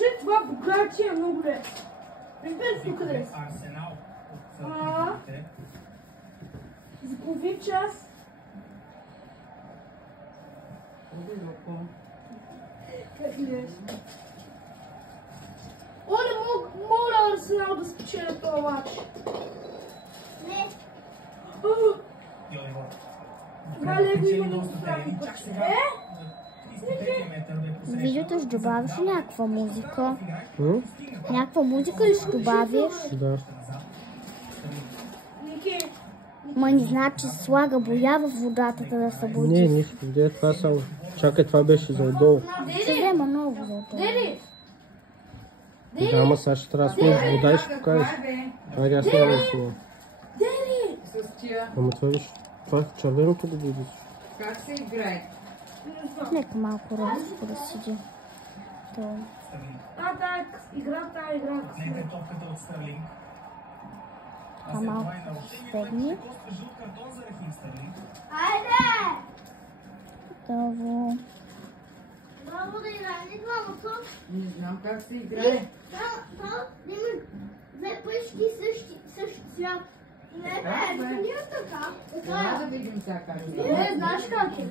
че това богаче е много лесно. Виждате тук къде си? За половин час. Как гледаш? Оле, моля Арсенал да спечеля този матч. Не. Това лего има да го прави пък. Видеото ще добавиш ли някаква музика? Някаква музика ли ще добавиш? Да. Ма не значи слага боя в водата, да се будиш. Не, нищо. Де, това само. Чакай, това беше за отдолу. Ще взема ново за отдолу. Дери! Да, ама сега ще трябва да сложиш вода и ще покажеш. Айде, аз няма да сложа. Дери! Ама това виж, това червеното го видиш. Как се играе? Нека малко ръмско да седи. Так, игра. Нека топката от Стърлинг. Това малко стегни. Айде! Готово. Браво да играем, не двамата. Не знам как се играе. Да има две пъшки същи цвят. Не, не, не е така. Трябва да видим сега как се играе. Не, знаеш как е?